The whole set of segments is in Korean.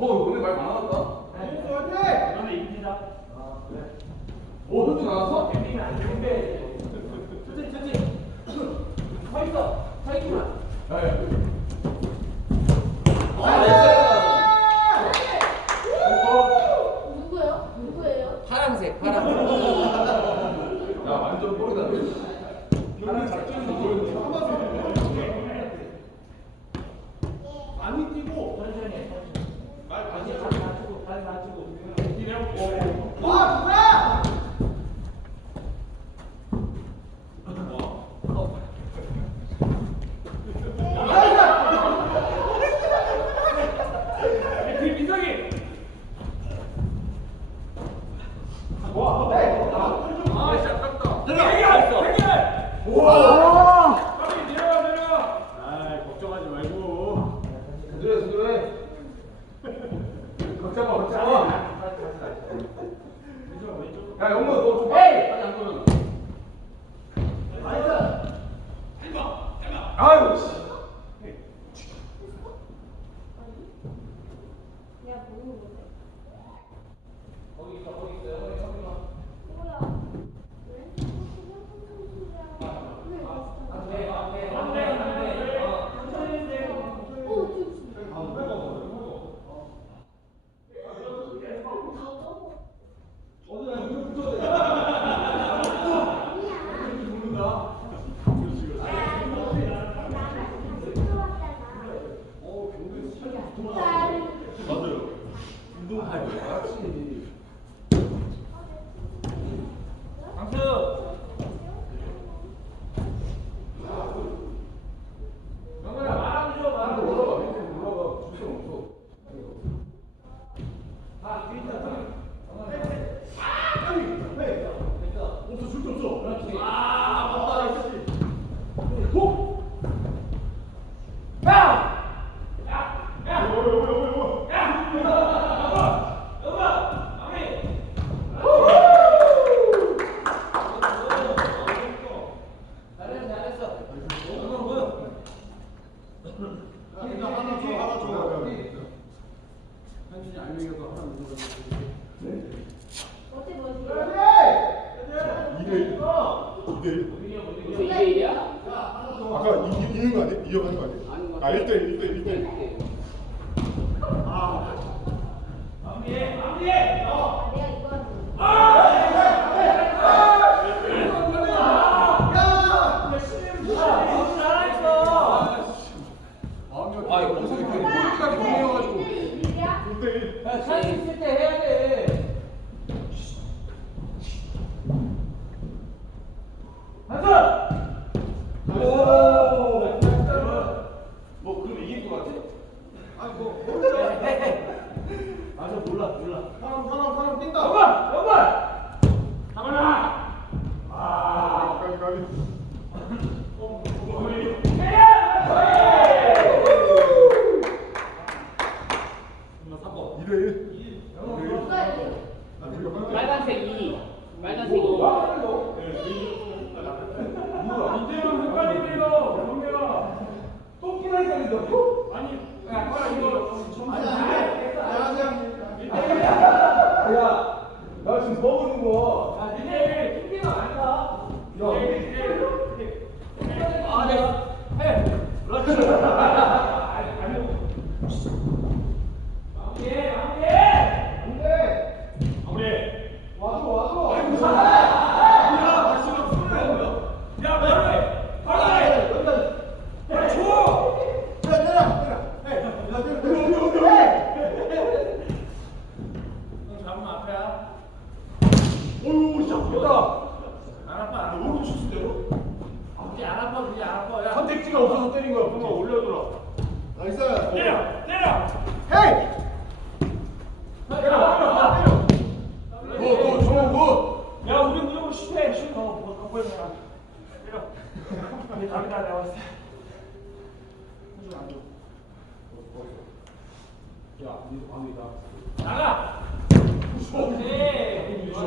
어, 오늘 말 많아졌다. 그러면 이깁니다. 오, 현주 나왔어? 안 돼. 천천히 천천히. 서 있어. 서 있기만. 야, 야. 누구요? 누구예요? 파란색 파란색. 야, 완전 뽀리다. 나랑 작전이 모르겠네. 많이 뛰고 천천히 해, 천천히. 다시 다시 낮추고 다시 낮추고. 뛰려고. 뒤 민석이. 아, 씨, 아깝다. 해결 해결. 와. 빨리 내려와 내려와. 아 걱정하지 말고 수들해, 수들해. 걱정 마, 걱정 마. 왼쪽 왼쪽. 야, 영모, 너 좀. 에이! 빨리 안 보면. 나이스. 아유, 씨. 내가 모르는 건데. 거기 있어 거기 있어 여기 여기 와. 뭐야? 왜? 네, 맛있다. 안돼 안돼 안돼 안돼. 어 천천히 해주세요. 오, 김치. 맞아요 알았지. 강수. 영근아 말안 줘 나도 말안 올라가, 줘. 밑에 올라가. 주시 없어. 아 뒤에 있다 뒤에. 없어 줄게 없어 그렇지. 아 맞다 있었지. 호. 야. 야. 야. 야. 여봐. 마무리. 잘했어 잘했어. 영근 보여. 하나 하나 줘 하나 줘 현준이 알맹이가 하나 넣는 어때, 뭐지? 2대1 2대1 이게 이게 일이야? 아까 이, 이, 이긴 거 아니야? 이어간 거 아니야? 아 1대1 1대1 1대1 아 마무리해 마무리해. 아, 내가 이거 하는 거. 아, 이거 무슨 그 꼴찌가 경이여가지고. 일이야? 1대1 야, 찬스 있을 때 해야 돼. 한손! 오! 뭐, 그럼 이길 것 같아? 아니 뭐 맞아, 몰라, 몰라. 사람 사람 사람 뛴다 연발! 연발! 가만아! 아 까비 까비 나 3번. 2대1 누가 이래? 나 우리가 빨리 빨간색 2. 빨간색 2. 이대로 헷갈리네요, 경계가. 또 끼나니까 이거. 아니, 야, 빨리 이거. 야, 나 지금 뭐 보는 거? 아, 니네 핑계가 아니다. 야. 아, 내가 해. 그렇지. 아니, 아니. 마무리해, 마무리해. 안 돼! 마무리해. 와줘, 와줘! 야, 바로 해. 바로 해. 야, 줘. 형 잡으면 앞에야. 오우 시작했다 안 아파. 안 아파. 오른쪽 슛대로 그게 안 아파, 그게 안 아파. 야. 선택지가 없어서 때린 거야. 그만 올려줘라. 나이스 때려, 때려. 헤이 때려, 때려. 굿, 굿, 좋은 굿! 야, 우리 무조건 슛해. 슛. 어, 뭐 해라. 때려. 근데 답이다 내가 봤을 때. 해주면 안 돼. 야, 니도 방이다. 나가. 그렇지. 좋아,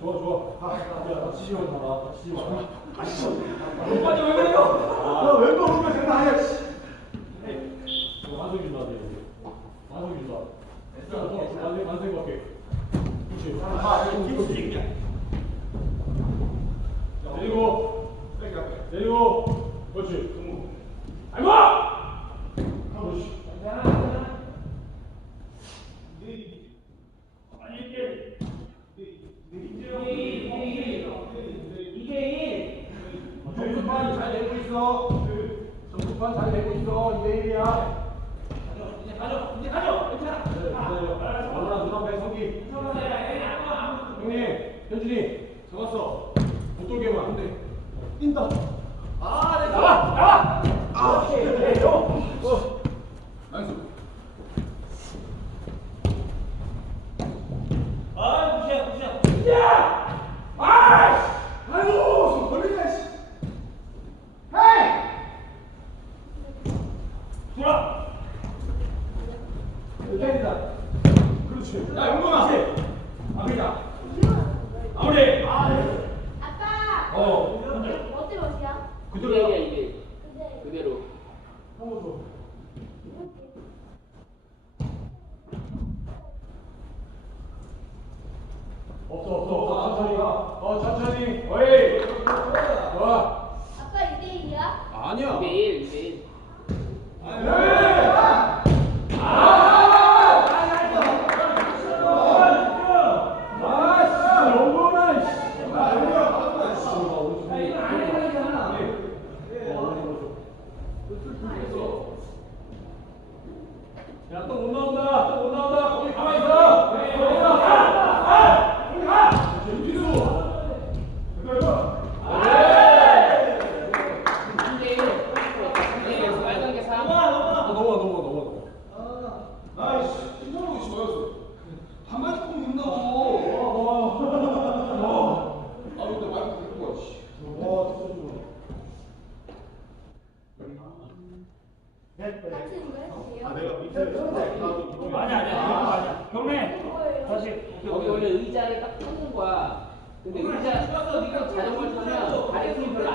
좋아. 아, 야, 나 치지 마, 나 치지 마. 오빠님 왜 그래요? 장난 아니 뛴다. 아, 네, 나와, 나와. 아, 오케이, 네, 네, 네. 어. 어. 나이스. 아, 무시야, 무시야. 야! 아! 아이고, 걸리네, 헤이! 돌아. 여기다. 그렇지. 야, 영동아. 아버지다. 아버지. 아빠. 어. 그대로 이게 그대로. 한번 더. 없어 없어 없어 천천히 가. 어 천천히. 어이. 와.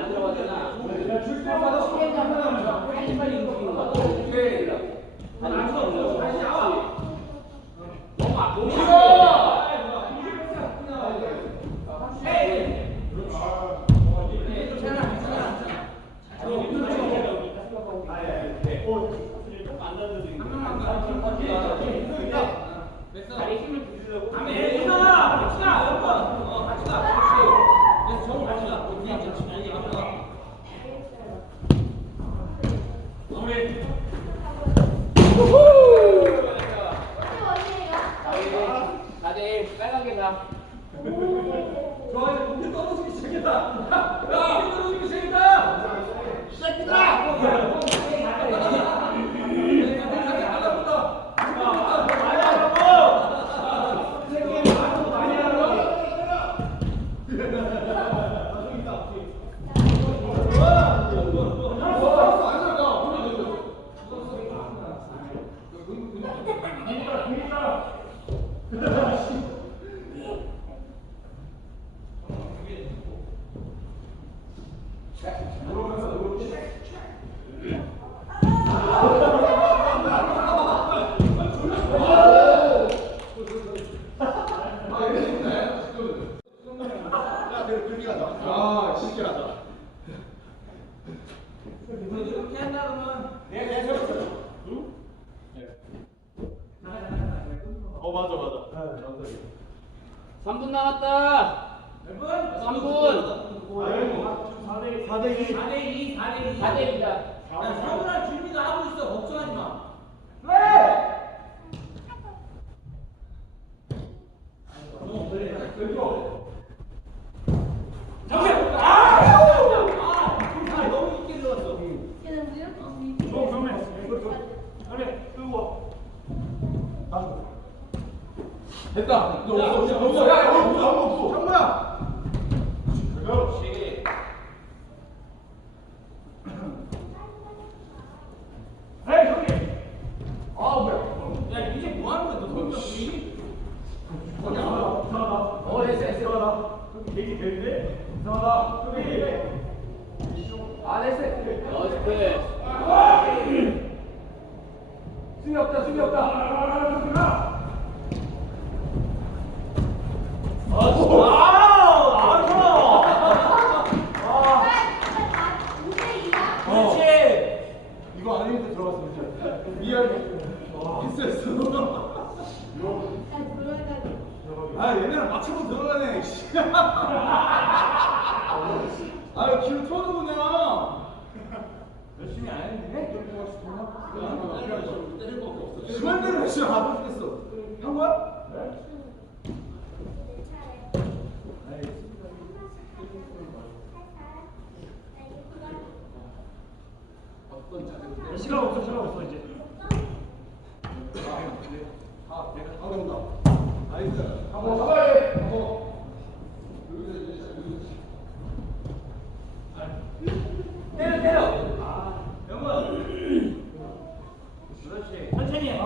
안 들어가잖아. 4대2 4대2 4대2 4대2다 야 서운한 준비도 하고 있어 걱정하지 마 왜? 너무 걸려 걸려 잠시만 아! 아! 아 너무 깊게 들어갔어 얘는 무조건 너무 경매 그래 그리고 다시 됐다 너 없어 없어 야너 없어 없어 정모야 그렇지 미안해. 했어 했어. 아 얘네랑 맞춰서 들어가네. 씨. 아 기회 터는 거냐? 열심히 안 했는데? 시간대로 열심히 안 했겠어. 한 거야? 시간 없어 시간 없어 이제. 한번 가봐야 돼. 한번. 때려 때려. 영원. 그렇지. 천천히 해.